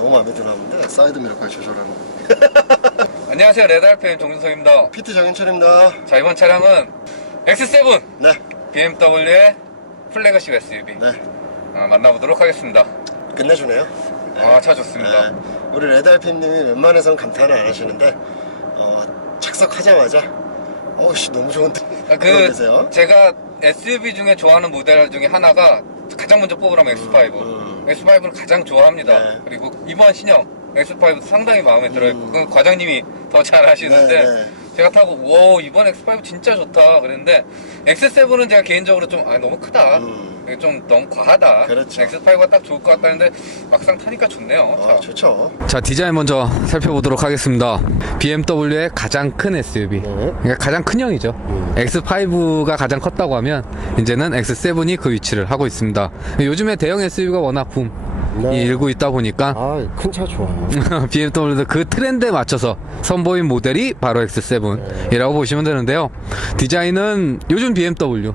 너무 마음에 드는데 사이드 미러까지 조절하는 거. 안녕하세요, 레드알펜 정준성입니다. PT 정현철입니다. 자, 이번 차량은 X7 네. BMW의 플래그십 SUV 네. 만나보도록 하겠습니다. 끝내주네요. 차 좋습니다. 네. 우리 레드알핀님이 웬만해서는 감탄을 안 하시는데 착석하자마자 어우씨 너무 좋은데 계세요. 제가 SUV 중에 좋아하는 모델 중에 하나가 가장 먼저 뽑으라면 X5. X5를 가장 좋아합니다. 네. 그리고 이번 신형 X5도 상당히 마음에 들어있고 그 과장님이 더 잘 아시는데 네. 제가 타고 와 이번 X5 진짜 좋다 그랬는데 X7은 제가 개인적으로 좀 너무 크다, 이게 좀 너무 과하다. 그렇죠. X5가 딱 좋을 것 같다는데 막상 타니까 좋네요. 좋죠. 자, 디자인 먼저 살펴보도록 하겠습니다. BMW의 가장 큰 SUV, 그러니까 가장 큰 형이죠. X5가 가장 컸다고 하면 이제는 X7이 그 위치를 하고 있습니다. 요즘에 대형 SUV가 워낙 붐이 일고 있다 보니까 큰 차 좋아요. BMW도 그 트렌드에 맞춰서 선보인 모델이 바로 X7이라고 보시면 되는데요. 디자인은 요즘 BMW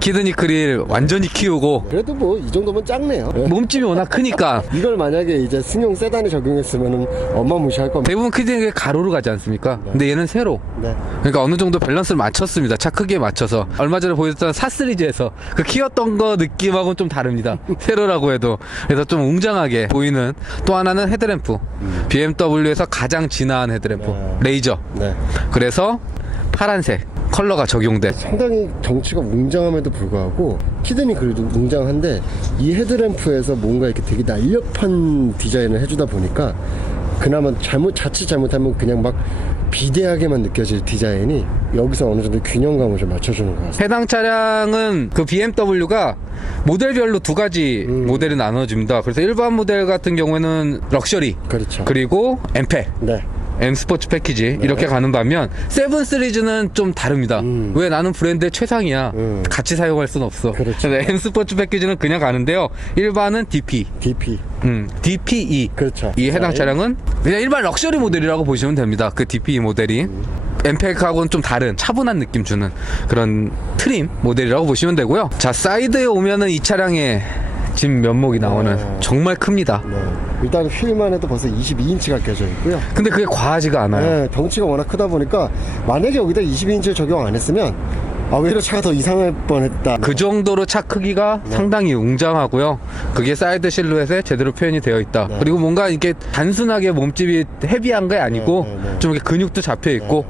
키드니크릴 완전히 키우고, 그래도 뭐 이 정도면 작네요. 몸집이 워낙 크니까 이걸 만약에 이제 승용 세단에 적용했으면 어마무시할 겁니다. 대부분 키드니크릴 가로로 가지 않습니까? 근데 얘는 세로. 네. 그러니까 어느 정도 밸런스를 맞췄습니다. 차 크기에 맞춰서. 얼마 전에 보여줬던 사 시리즈에서 그 키웠던 거 느낌하고는 좀 다릅니다. 세로라고 해도. 그래서 좀 웅장하게 보이는. 또 하나는 헤드램프. BMW에서 가장 진화한 헤드램프. 레이저. 네. 그래서 파란색 컬러가 적용돼. 상당히 덩치가 웅장함에도 불구하고 키드니 그래도 웅장한데 이 헤드램프에서 뭔가 이렇게 되게 날렵한 디자인을 해주다 보니까 그나마 자칫 잘못하면 그냥 막 비대하게만 느껴질 디자인이 여기서 어느 정도 균형감을 좀 맞춰주는 것 같습니다. 해당 차량은 그 BMW가 모델별로 두 가지 모델이 나눠집니다. 그래서 일반 모델 같은 경우에는 럭셔리, 그렇죠. 그리고 엠페, 네. M 스포츠 패키지 이렇게 가는 반면 세븐 시리즈는 좀 다릅니다. 왜 나는 브랜드의 최상이야. 같이 사용할 순 없어. 그렇죠. 그래서 M 스포츠 패키지는 그냥 가는데요. 일반은 DP, DPE. 그렇죠. 이 해당 차량은 그냥 일반 럭셔리 모델이라고 보시면 됩니다. 그 DPE 모델이 엠팩하고는 좀 다른 차분한 느낌 주는 그런 트림 모델이라고 보시면 되고요. 자, 사이드에 오면은 이 차량의 집 면목이 나오는 정말 큽니다. 네. 일단 휠만 해도 벌써 22인치가 껴져 있고요. 근데 그게 과하지가 않아요. 네, 덩치가 워낙 크다 보니까 만약에 여기다 22인치를 적용 안 했으면 오히려 차가 더 이상할 뻔했다. 그 정도로 차 크기가 상당히 웅장하고요. 그게 사이드 실루엣에 제대로 표현이 되어 있다. 그리고 뭔가 이렇게 단순하게 몸집이 헤비한 게 아니고 좀 이렇게 근육도 잡혀 있고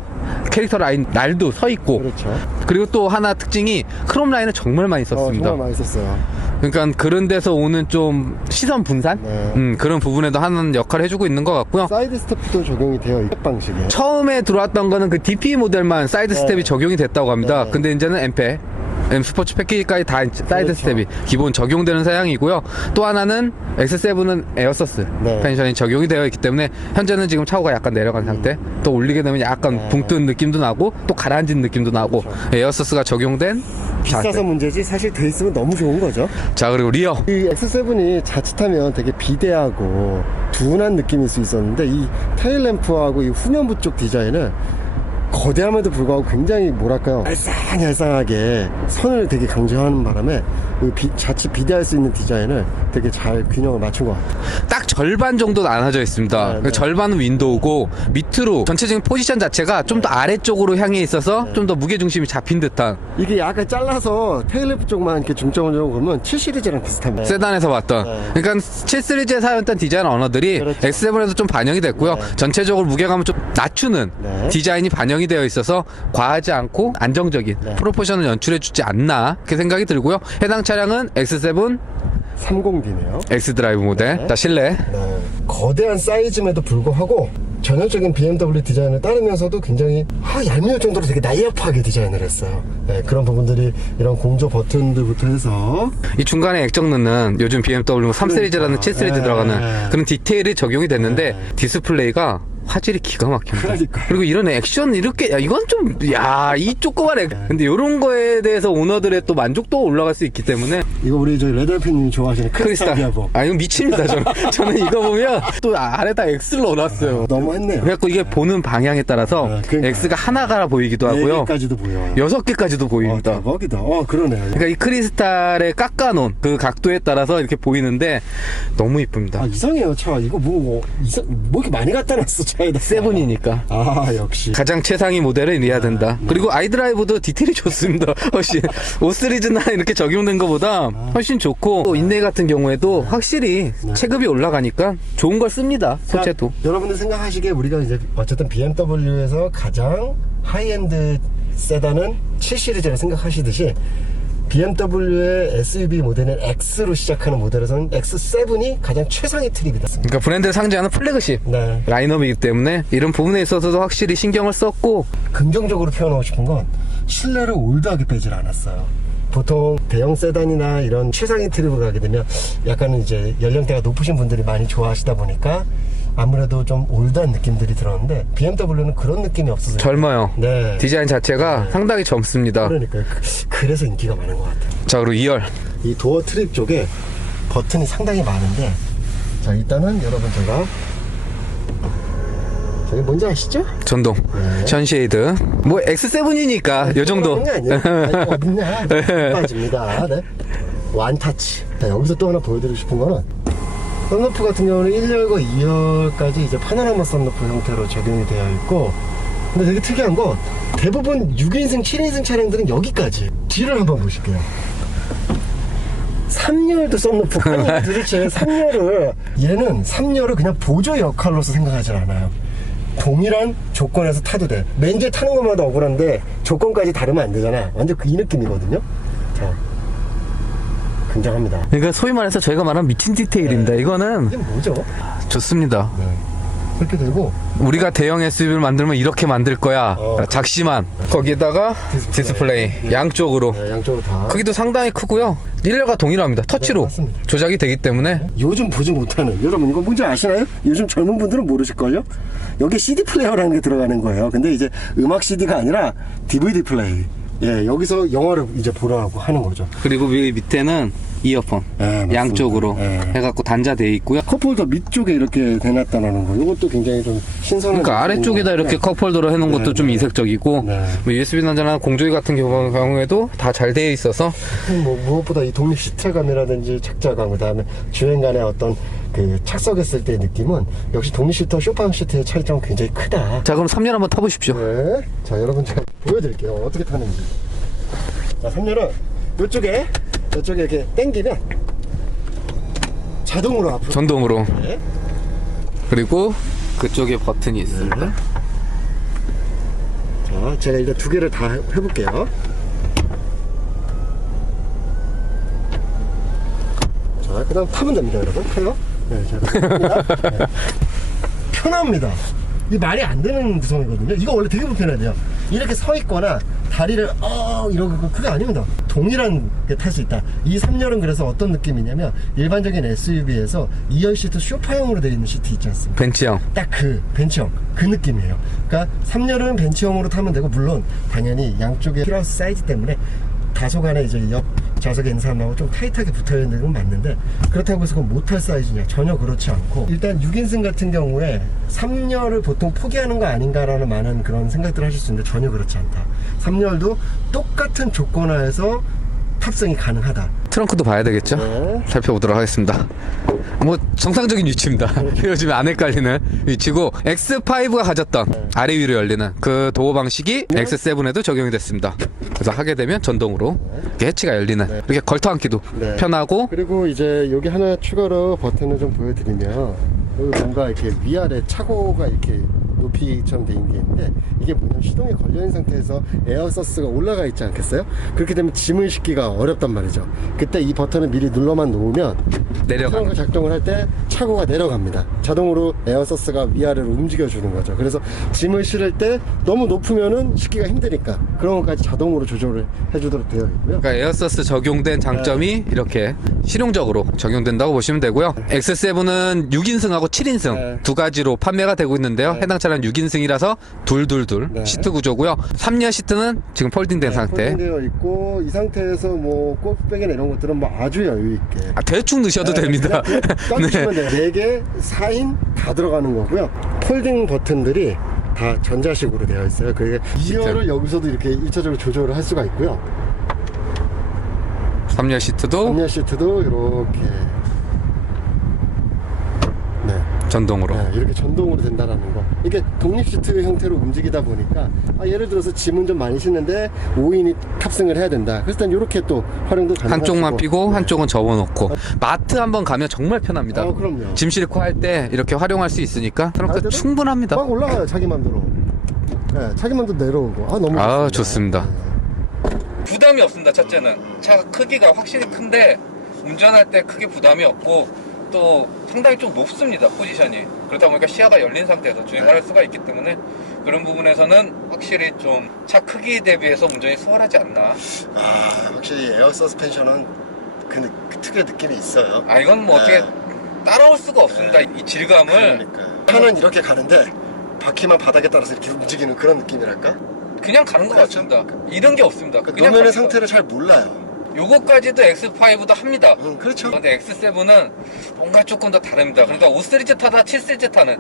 캐릭터 라인 날도 서 있고. 그렇죠. 그리고 또 하나 특징이 크롬 라인을 정말 많이 썼습니다. 정말 많이 썼어요. 그러니까 그런 데서 오는 좀 시선 분산, 그런 부분에도 하는 역할을 해주고 있는 것 같고요. 사이드 스텝도 적용이 되어 있는 방식이에요. 처음에 들어왔던 거는 그 DP 모델만 사이드 스텝이 적용이 됐다고 합니다. 근데 이제는 엠페, M 스포츠 패키지까지 다 사이드 스텝이 기본 적용되는 사양이고요. 또 하나는 X7은 에어서스 펜션이 적용이 되어 있기 때문에 현재는 지금 차고가 약간 내려간 상태. 또 올리게 되면 약간 붕 뜬 느낌도 나고 또 가라앉은 느낌도 나고 에어서스가 적용된 비싸서 문제지 사실 돼 있으면 너무 좋은 거죠. 자, 그리고 리어. 이 X7이 자칫하면 되게 비대하고 둔한 느낌일 수 있었는데 이 테일램프하고 이 후면부 쪽 디자인은 거대함에도 불구하고 굉장히 뭐랄까요, 얄쌍하게 선을 되게 강조하는 바람에 자칫 비대할 수 있는 디자인을 되게 잘 균형을 맞춘 것 같아요. 딱 절반 정도 나눠져 있습니다. 그 절반은 윈도우고 밑으로 전체적인 포지션 자체가 좀 더 아래쪽으로 향해 있어서 좀 더 무게중심이 잡힌 듯한. 이게 약간 잘라서 테일램프 쪽만 이렇게 중점을 주고 보면 7 시리즈랑 비슷합니다. 세단에서 봤던. 그러니까 7 시리즈에 사용했던 디자인 언어들이 X7에도 좀 반영이 됐고요. 전체적으로 무게감을 좀 낮추는 디자인이 반영이 되어 있어서 과하지 않고 안정적인 프로포션을 연출해주지 않나 그렇게 생각이 들고요. 해당 차량은 X7 30D네요. X드라이브 모델. 자, 실내. 거대한 사이즈임에도 불구하고 전형적인 BMW 디자인을 따르면서도 굉장히 얄미울 정도로 되게 날렵하게 디자인을 했어요. 그런 부분들이 이런 공조 버튼들부터 해서 이 중간에 액정 넣는 요즘 BMW 3 시리즈라는 7 시리즈 들어가는 그런 디테일이 적용이 됐는데 디스플레이가 화질이 기가 막힙니다. 그러니까요. 그리고 이런 액션 이렇게 이건 좀 이 조그만 근데 이런 거에 대해서 오너들의 또 만족도가 올라갈 수 있기 때문에 이거 우리 저희 레드알핀님 좋아하시는 크리스탈 비아보. 이거 미칩니다. 저는 이거 보면 또 아래다 X를 넣어놨어요. 너무했네요. 그래갖고 이게 보는 방향에 따라서 그러니까요. X가 하나가 보이기도 하고요. 4개까지도 보여요. 6개까지도 보입니다. 대박이다. 그러네요. 그러니까 이 크리스탈에 깎아놓은 그 각도에 따라서 이렇게 보이는데 너무 이쁩니다. 이상해요, 차. 이거 뭐 이렇게 많이 갖다 놨어, 차에다. 세븐이니까. 역시. 가장 최상위 모델은 이래야 된다. 그리고 아이드라이브도 디테일이 좋습니다. 훨씬 5 시리즈나 이렇게 적용된 것보다 훨씬 좋고 또 인내 같은 경우에도 확실히 체급이 올라가니까 좋은 걸 씁니다. 소체도. 여러분들 생각하시기에 우리가 이제 어쨌든 BMW에서 가장 하이엔드 세단은 7 시리즈라 생각하시듯이 BMW의 SUV 모델은 X로 시작하는 모델에서는 X7이 가장 최상위 트립이다. 그러니까 브랜드를 상징하는 플래그십 네. 라인업이기 때문에 이런 부분에 있어서도 확실히 신경을 썼고 긍정적으로 표현하고 싶은 건 실내를 올드하게 빼질 않았어요. 보통 대형 세단이나 이런 최상위 트립을 가게 되면 약간은 이제 연령대가 높으신 분들이 많이 좋아하시다 보니까 아무래도 좀 올드한 느낌들이 들었는데 BMW는 그런 느낌이 없어서 젊어요. 네. 디자인 자체가 상당히 젊습니다. 그러니까요. 그래서 인기가 많은 것 같아요. 자, 그리고 2열. 이 도어 트립 쪽에 버튼이 상당히 많은데, 자, 일단은 여러분 저기 뭔지 아시죠? 전동. 션쉐이드. 뭐 X7이니까 요 정도. 어딨냐? 빠집니다. 네. 완타치. 자, 여기서 또 하나 보여드리고 싶은 거는 썬루프 같은 경우는 1열과 2열까지 이제 파노라마 썬루프 형태로 적용이 되어 있고, 근데 되게 특이한 건 대부분 6인승, 7인승 차량들은 여기까지. 뒤를 한번 보실게요. 3열도 썬루프. 아니 도대체 3열을 얘는 3열을 그냥 보조 역할로서 생각하지 않아요. 동일한 조건에서 타도 돼. 맨제 타는 것마다 억울한데 조건까지 다르면 안 되잖아. 완전 이 느낌이거든요. 자, 굉장합니다. 그러니까 소위 말해서 저희가 말한 미친 디테일입니다. 이거는 이게 뭐죠? 좋습니다. 네. 그렇게 되고 우리가 대형 SUV를 만들면 이렇게 만들 거야. 작지만 거기에다가 디스플레이 양쪽으로. 네, 양쪽으로 다. 크기도 상당히 크고요. 1열과 동일합니다. 터치로 맞습니다. 조작이 되기 때문에 요즘 보지 못하는, 여러분 이거 뭔지 아시나요? 요즘 젊은 분들은 모르실걸요? 여기 CD 플레이어라는 게 들어가는 거예요. 근데 이제 음악 CD가 아니라 DVD 플레이. 예, 여기서 영화를 이제 보라고 하는 거죠. 그리고 밑에는 이어폰 맞습니다. 양쪽으로 해갖고 단자되어 있고요. 컵홀더 밑쪽에 이렇게 대놨다는 거, 이것도 굉장히 좀 신선한. 그러니까 아래쪽에다 이렇게 컵홀더로 해놓은 것도 좀 이색적이고 뭐 USB 단자나 공조기 같은 경우에도 다 잘 되어 있어서 뭐 무엇보다 이 독립 시트감이라든지 착자감, 그다음에 주행 간의 어떤 그 착석했을 때의 느낌은 역시 독립 시트와 쇼파형 시트의 차이점은 굉장히 크다. 자, 그럼 3열 한번 타보십시오. 네. 자, 여러분 제가 보여드릴게요. 어떻게 타는지. 자, 3열은 이쪽에 이렇게 당기면 자동으로 앞으로. 전동으로. 네. 그리고 그쪽에 버튼이 있습니다. 자, 제가 일단 2개를 다 해볼게요. 자, 그 다음 타면 됩니다, 여러분. 타요. 네, 자, 네. 편합니다. 이 말이 안 되는 구성이거든요. 이거 원래 되게 불편해요. 이렇게 서 있거나 다리를 이러고, 그게 아닙니다. 동일한 게 탈 수 있다. 이 3열은 그래서 어떤 느낌이냐면 일반적인 SUV에서 2열 시트 쇼파형으로 되어 있는 시트 있지 않습니까? 벤츠형. 딱 그 벤츠형 그 느낌이에요. 그러니까 3열은 벤츠형으로 타면 되고, 물론 당연히 양쪽에 휠하우스 사이즈 때문에 다소간에 이제 옆 좌석에 있는 사람하고 좀 타이트하게 붙어있는 건 맞는데, 그렇다고 해서 그건 못할 사이즈냐? 전혀 그렇지 않고, 일단 6인승 같은 경우에 3열을 보통 포기하는 거 아닌가라는 많은 그런 생각들을 하실 수 있는데 전혀 그렇지 않다. 3열도 똑같은 조건하에서 탑승이 가능하다. 트렁크도 봐야 되겠죠? 네. 살펴보도록 하겠습니다. 뭐 정상적인 위치입니다. 요즘에 안 헷갈리는 위치고, X5가 가졌던 아래 위로 열리는 그 도어 방식이 X7에도 적용이 됐습니다. 그래서 하게 되면 전동으로 이렇게 해치가 열리는, 이렇게 걸터 앉기도 편하고. 그리고 이제 여기 하나 추가로 버튼을 좀 보여드리면, 여기 뭔가 이렇게 위아래 차고가 이렇게 높이처럼 돼 있는 게 있는데, 이게 뭐냐면 시동이 걸려있는 상태에서 에어서스가 올라가 있지 않겠어요? 그렇게 되면 짐을 싣기가 어렵단 말이죠. 그때 이 버튼을 미리 눌러만 놓으면 내려가는 트렁크 작동을 할 때 차고가 내려갑니다. 자동으로 에어서스가 위아래로 움직여주는 거죠. 그래서 짐을 실을 때 너무 높으면은 싣기가 힘드니까 그런 것까지 자동으로 조절을 해주도록 되어 있고요. 그러니까 에어서스 적용된 장점이 이렇게 실용적으로 적용된다고 보시면 되고요. X7은 6인승하고 7인승 네. 두 가지로 판매가 되고 있는데요. 네. 해당 차량 6인승이라서 둘둘둘 네. 시트 구조고요. 3열 시트는 지금 폴딩된 상태. 폴딩되어 있고, 이 상태에서 뭐 골프백이나 이런 것들은 뭐 아주 여유 있게 대충 넣으셔도 됩니다. 딱 돼요. 4개, 4인 다 들어가는 거고요. 폴딩 버튼들이 다 전자식으로 되어 있어요. 그게 기어를 여기서도 이렇게 1차적으로 조절을 할 수가 있고요. 3열 시트도 3열 시트도 이렇게 네. 전동으로. 네, 이렇게 전동으로 된다라는 거. 이게 독립 시트 형태로 움직이다 보니까 예를 들어서 짐은 좀 많이 싣는데 5인이 탑승을 해야 된다. 그래서 일단 이렇게 또 활용도 가능하고, 한쪽만 피고 한쪽은 접어놓고 마트 한번 가면 정말 편합니다. 그럼요. 짐 싣고 할 때 이렇게 활용할 수 있으니까 트렁크 아이들은 충분합니다. 막 올라가요, 자기 맘대로. 네, 자기 맘대로 내려오고. 너무 좋습니다. 네. 부담이 없습니다. 첫째는 차가 크기가 확실히 큰데 운전할 때 크게 부담이 없고 또 상당히 좀 높습니다. 포지션이. 그러다 보니까 시야가 열린 상태에서 주행을 할 수가 있기 때문에 그런 부분에서는 확실히 좀 차 크기 대비해서 운전이 수월하지 않나. 확실히 에어 서스펜션은 그 특유의 느낌이 있어요. 이건 뭐 어떻게 네. 따라올 수가 없습니다. 이 질감을. 그러니까요. 차는 이렇게 가는데 바퀴만 바닥에 따라서 이렇게 움직이는 그런 느낌이랄까? 그냥 가는 것 그렇죠. 같습니다. 이런 게 없습니다. 그냥 노면의 갑니다. 상태를 잘 몰라요. 요거까지도 X5도 합니다. 그렇죠. 근데 X7은 뭔가 조금 더 다릅니다. 그러니까 5시리즈 타다 7시리즈 타는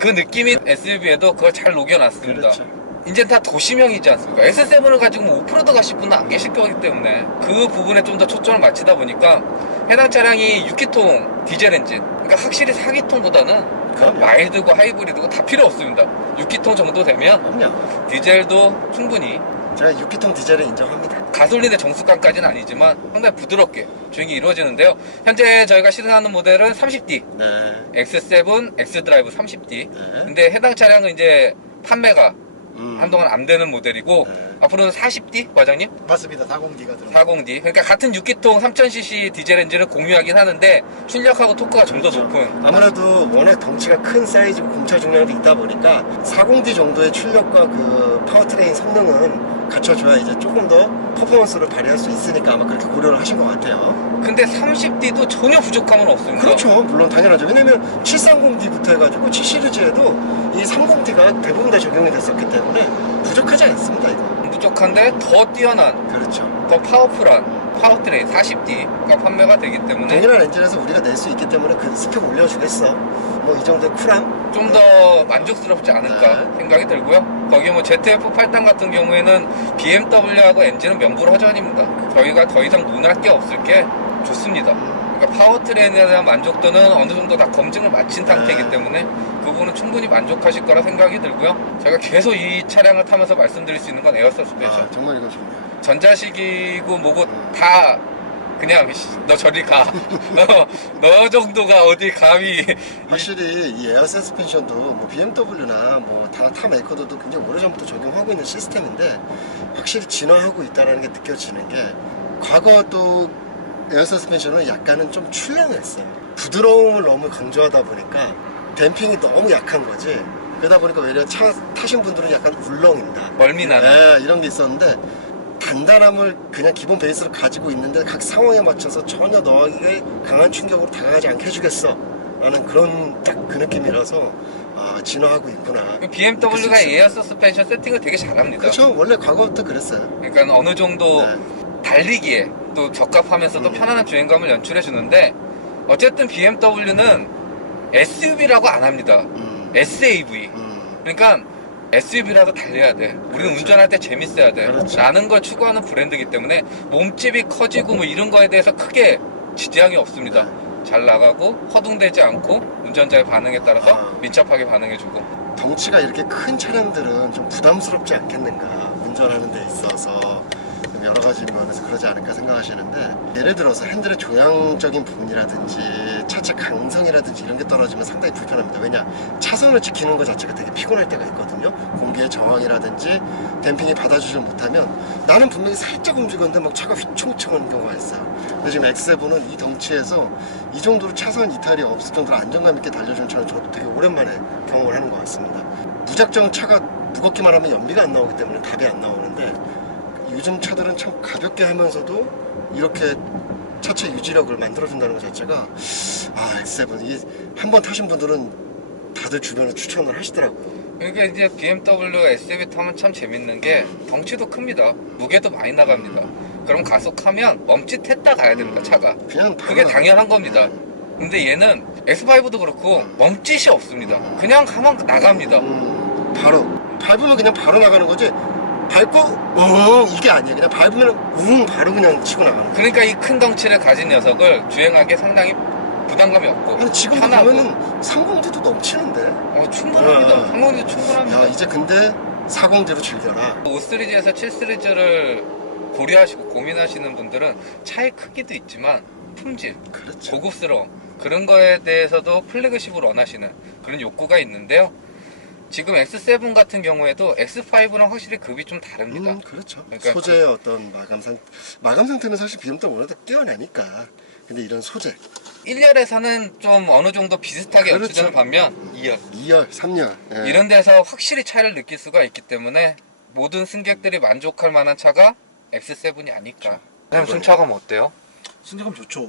그 느낌이 SUV에도 그걸 잘 녹여놨습니다. 그렇죠. 이제 다 도시명이지 않습니까? S7을 가지고 뭐 오프로드 가실 분은 안 계실 거기 때문에 그 부분에 좀 더 초점을 맞추다 보니까 해당 차량이 6기통 디젤 엔진, 그러니까 확실히 4기통보다는 그럼요. 마일드고 하이브리드고 다 필요 없습니다. 6기통 정도 되면 그럼요. 디젤도 충분히, 제가 6기통 디젤을 인정합니다. 가솔린의 정수감까지는 아니지만 상당히 부드럽게 주행이 이루어지는데요. 현재 저희가 실행하는 모델은 30D, 네. X7, X드라이브 30D. 네. 근데 해당 차량은 이제 판매가 음. 한동안 안 되는 모델이고, 네. 앞으로는 40D 과장님? 맞습니다. 40D가 들어. 40D. 그러니까 같은 6기통 3000cc 디젤 엔진을 공유하긴 하는데 출력하고 토크가 좀 더 높은. 아무래도 워낙 덩치가 큰 사이즈고 공차 중량도 있다 보니까 40D 정도의 출력과 그 파워트레인 성능은 갖춰줘야 이제 조금 더 퍼포먼스를 발휘할 수 있으니까 아마 그렇게 고려를 하신 것 같아요. 근데 30D도 전혀 부족함은 없습니다. 그렇죠. 물론 당연하죠. 왜냐면 730D부터 해가지고 7 시리즈에도 이 30D가 대부분 다 적용이 됐었기 때문에 부족하지 않습니다. 이거. 부족한데 더 뛰어난, 그렇죠. 더 파워풀한 파워트레인 40D가 판매가 되기 때문에 동일한 엔진에서 우리가 낼 수 있기 때문에 그 스펙 올려주겠어. 뭐 이 정도의 쿨함? 좀 더 만족스럽지 않을까 네. 생각이 들고요. 거기 뭐 ZF8단 같은 경우에는 BMW하고 엔진은 명불허전입니다. 저희가 더 이상 논할 게 없을 게 좋습니다. 그러니까 파워트레인에 대한 만족도는 어느 정도 다 검증을 마친 상태이기 네. 때문에 그 부분은 충분히 만족하실 거라 생각이 들고요. 제가 계속 이 차량을 타면서 말씀드릴 수 있는 건 에어 서스펜션. 정말 이거 좋네요. 전자식이고 뭐고 다 그냥 너 저리 가. 너 정도가 어디 감히. 확실히 이 에어 서스펜션도 뭐 BMW나 뭐 타 메이커들도 굉장히 오래전부터 적용하고 있는 시스템인데 확실히 진화하고 있다는 게 느껴지는 게, 과거 또 에어 서스펜션은 약간은 좀 출렁했어요. 부드러움을 너무 강조하다 보니까 댐핑이 너무 약한 거지. 그러다 보니까 오히려 차 타신 분들은 약간 울렁입니다. 멀미나는. 네, 이런 게 있었는데 단단함을 그냥 기본 베이스로 가지고 있는데 각 상황에 맞춰서 전혀 너에게 강한 충격으로 다가가지 않게 해주겠어 라는 그런 딱 그 느낌이라서 진화하고 있구나. BMW가 에어 서스펜션 세팅을 되게 잘합니다. 그렇죠. 원래 과거부터 그랬어요. 그러니까 어느 정도 네. 달리기에 또 적합하면서도 편안한 주행감을 연출해 주는데, 어쨌든 BMW는 SUV라고 안 합니다. SAV. 그러니까 SUV라도 달려야 돼. 우리는 그렇죠. 운전할 때 재밌어야 돼. 그렇죠. 라는 걸 추구하는 브랜드이기 때문에 몸집이 커지고 뭐 이런 거에 대해서 크게 지장이 없습니다. 네. 잘 나가고 허둥대지 않고 운전자의 반응에 따라서 민첩하게 반응해주고. 덩치가 이렇게 큰 차량들은 좀 부담스럽지 않겠는가, 운전하는 데 있어서. 좀 여러 가지 면에서 그러지 않을까 생각하시는데, 예를 들어서 핸들의 조향적인 부분이라든지 차체 강성이라든지 이런 게 떨어지면 상당히 불편합니다. 왜냐, 차선을 지키는 것 자체가 되게 피곤할 때가 있거든요. 공기의 저항이라든지 댐핑이 받아주지 못하면 나는 분명히 살짝 움직였는데 막 차가 휘청휘청하는 경우가 있어요. 근데 지금 X7은 이 덩치에서 이 정도로 차선 이탈이 없을 정도로 안정감 있게 달려주는 차는 저도 되게 오랜만에 경험을 하는 것 같습니다. 무작정 차가 무겁기만 하면 연비가 안 나오기 때문에 답이 안 나오는데, 요즘 차들은 참 가볍게 하면서도 이렇게 차체 유지력을 만들어준다는 것 자체가, X7 이게 한번 타신 분들은 다들 주변에 추천을 하시더라고요. 그러니까 이제 BMW SUV 타면 참 재밌는 게 덩치도 큽니다. 무게도 많이 나갑니다. 그럼 가속하면 멈칫했다 가야 됩니다, 차가. 그냥 그게 당연한 겁니다. 근데 얘는 X5도 그렇고 멈칫이 없습니다. 그냥 가면 나갑니다. 바로 밟으면 그냥 바로 나가는 거지, 밟고 웅 이게 아니에요. 그냥 밟으면 웅 바로 그냥 치고 나가는 거예요. 그러니까 이 큰 덩치를 가진 녀석을 주행하기 상당히 부담감이 없고 아니, 지금 편하고. 보면은 30D도 넘치는데. 충분합니다. 상공도 충분합니다. 야, 이제 근데 40D로 즐겨라. 5 시리즈에서 7 시리즈를 고려하시고 고민하시는 분들은 차의 크기도 있지만 품질, 그렇죠. 고급스러움, 그런 거에 대해서도 플래그십으로 원하시는 그런 욕구가 있는데요. 지금 X7 같은 경우에도 X5랑 확실히 급이 좀 다릅니다. 그렇죠. 그러니까 소재의 어떤 마감 상태는 사실 BMW보다 뛰어나니까. 근데 이런 소재 1열에서는 좀 어느 정도 비슷하게 그렇죠. 연출되는 반면 2열, 2열, 3열 이런 데서 확실히 차이를 느낄 수가 있기 때문에 모든 승객들이 만족할 만한 차가 X7이 아닐까. 선생님 승차감 어때요? 승차감 좋죠.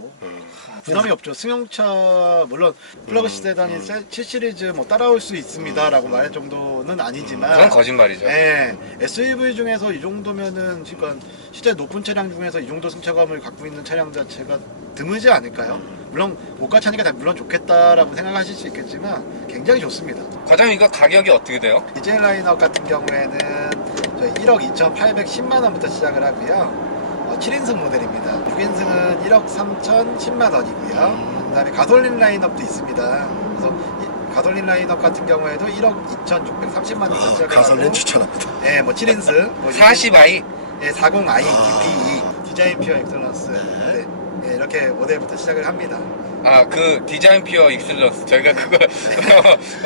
부담이 없죠. 승용차 물론 플러그시 세단이 7 시리즈 뭐 따라올 수 있습니다라고 말할 정도는 아니지만 그건 거짓말이죠. 네, SUV 중에서 이 정도면은 그러니까 실제 높은 차량 중에서 이 정도 승차감을 갖고 있는 차량 자체가 드물지 않을까요? 물론 고가차니까 다 물론 좋겠다라고 생각하실 수 있겠지만 굉장히 좋습니다. 과장님 이거 가격이 어떻게 돼요? 디젤 라인업 같은 경우에는 저희 1억 2,810만 원부터 시작을 하고요. 7인승 모델입니다. 6인승은 1억 3,010만 원이고요. 그 다음에 가솔린 라인업도 있습니다. 그래서 이 가솔린 라인업 같은 경우에도 1억 2,630만 원부터 시작을 가솔린 하고, 추천합니다. 네, 뭐 7인승, 뭐 40i. 네, 40i, DPE, 디자인 퓨어 엑셀런스, 네, 이렇게 모델부터 시작을 합니다. 그 디자인 퓨어 익셀런스 저희가 그거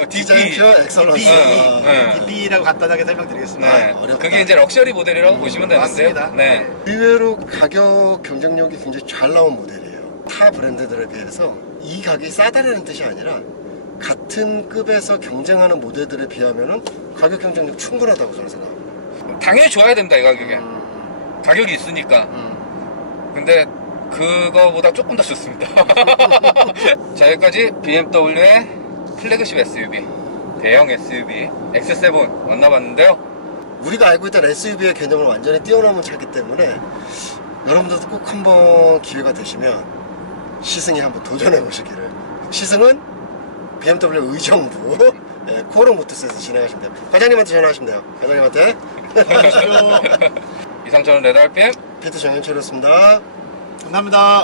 디자인 퓨어 엑셀런스. 네. DPE라고 간단하게 설명드리겠습니다. 네. 어렵다. 그게 이제 럭셔리 모델이라고 보시면 되는데요. 맞습니다. 네. 의외로 가격 경쟁력이 굉장히 잘 나온 모델이에요. 타 브랜드들에 비해서 이 가격이 싸다라는 뜻이 아니라 같은 급에서 경쟁하는 모델들에 비하면은 가격 경쟁력 충분하다고 저는 생각합니다. 당연히 줘야 됩니다 이 가격에. 가격이 있으니까. 근데 그거보다 조금 더 좋습니다. 자, 여기까지 BMW의 플래그십 SUV, 대형 SUV X7 만나봤는데요. 우리가 알고 있던 SUV의 개념을 완전히 뛰어넘은 차기 때문에 여러분들도 꼭 한번 기회가 되시면 시승에 한번 도전해 보시기를. 시승은 BMW 의정부 코오롱 모터스에서 진행하시면 돼요. 과장님한테 전화하시면 돼요. 과장님한테. 하십시오. 이상철은 레드 RPM 피트 정현철이었습니다. 감사합니다.